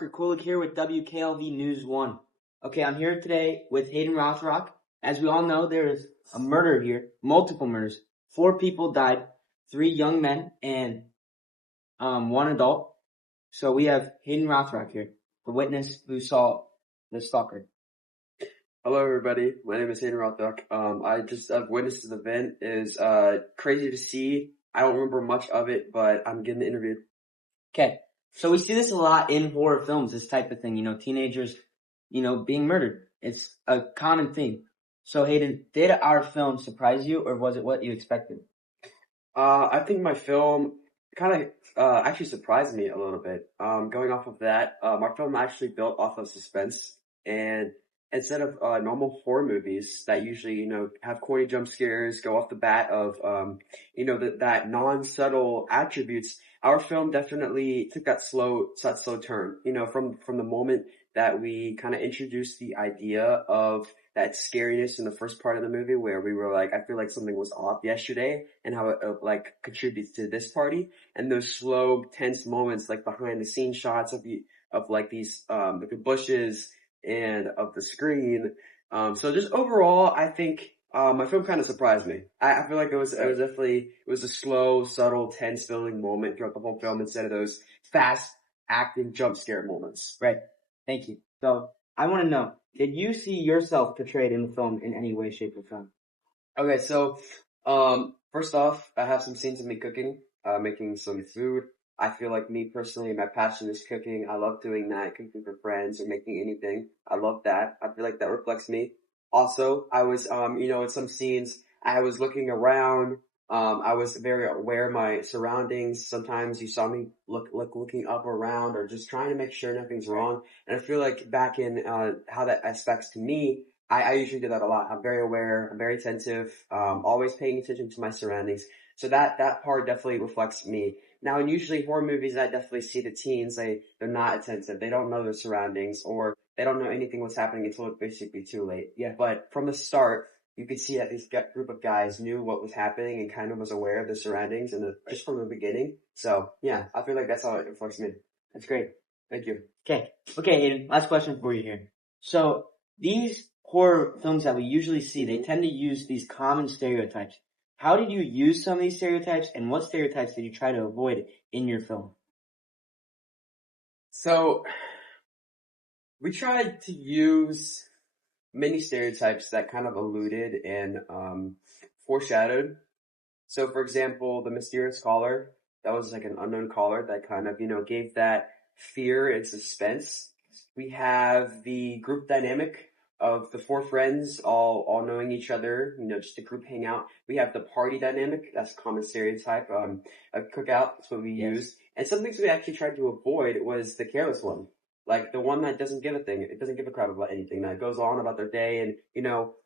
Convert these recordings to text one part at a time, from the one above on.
Parker Kulik here with WKLV News 1. Okay, I'm here today with Hayden Rothrock. As we all know, there is a murder here, multiple murders. 4 people died, 3 young men and 1 adult. So we have Hayden Rothrock here, the witness who saw the stalker. Hello, everybody. My name is Hayden Rothrock. I've witnessed the event. Is crazy to see. I don't remember much of it, but I'm getting interviewed. Okay, so we see this a lot in horror films, this type of thing, teenagers, being murdered. It's a common theme. So Hayden, did our film surprise you, or was it what you expected? I think my film kind of actually surprised me a little bit. Going off of that, my film actually built off of suspense, and instead of normal horror movies that usually have corny jump scares, go off the bat of that non-subtle attributes, our film definitely took that slow turn. From the moment that we kind of introduced the idea of that scariness in the first part of the movie, where we were like, I feel like something was off yesterday, and how it like contributes to this party, and those slow, tense moments like behind the scenes shots of these the bushes and of the screen. So just overall, I think my film kind of surprised me. I feel like it was a slow, subtle, tense building moment throughout the whole film instead of those fast acting jump scare moments. Right. Thank you. So I want to know, did you see yourself portrayed in the film in any way, shape, or form? Okay, so first off, I have some scenes of me cooking, making some food. I feel like me personally, my passion is cooking. I love doing that, cooking for friends or making anything. I love that. I feel like that reflects me. Also, I was, in some scenes, I was looking around. I was very aware of my surroundings. Sometimes you saw me looking up around or just trying to make sure nothing's wrong. And I feel like back in, how that aspects to me, I usually do that a lot. I'm very aware. I'm very attentive. Always paying attention to my surroundings. So that part definitely reflects me. Now, in usually horror movies, I definitely see the teens, they're not attentive. They don't know their surroundings, or they don't know anything what's happening until it's basically too late. Yeah. But from the start, you could see that this group of guys knew what was happening and kind of was aware of the surroundings just from the beginning. So yeah, I feel like that's how it reflects me. That's great. Thank you. Okay, Hayden, last question for you here. So these horror films that we usually see, they tend to use these common stereotypes. How did you use some of these stereotypes, and what stereotypes did you try to avoid in your film? So we tried to use many stereotypes that kind of alluded and foreshadowed. So, for example, the mysterious caller, that was like an unknown caller that kind of, gave that fear and suspense. We have the group dynamic of the 4 friends all knowing each other, just a group hangout. We have the party dynamic, that's a common stereotype, a cookout, that's what we used. And some things we actually tried to avoid was the careless one. Like the one that doesn't give a thing, it doesn't give a crap about anything, that goes on about their day and,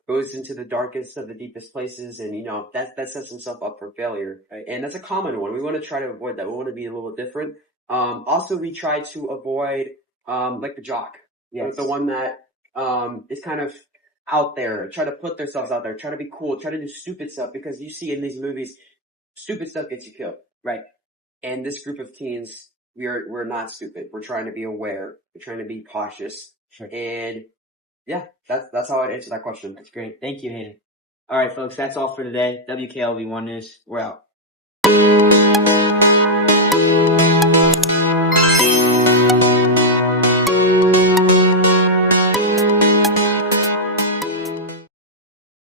goes into the darkest of the deepest places and, that sets themselves up for failure. Right? And that's a common one. We want to try to avoid that. We want to be a little different. Also we try to avoid, like the jock. Yes. The one that, is kind of out there, try to put themselves out there, try to be cool, try to do stupid stuff, because you see in these movies, stupid stuff gets you killed. Right. And this group of teens, we're not stupid. We're trying to be aware. We're trying to be cautious. Sure. And yeah, that's how I'd answer that question. That's great. Thank you, Hayden. All right, folks, that's all for today. WKLV1 News, we're out.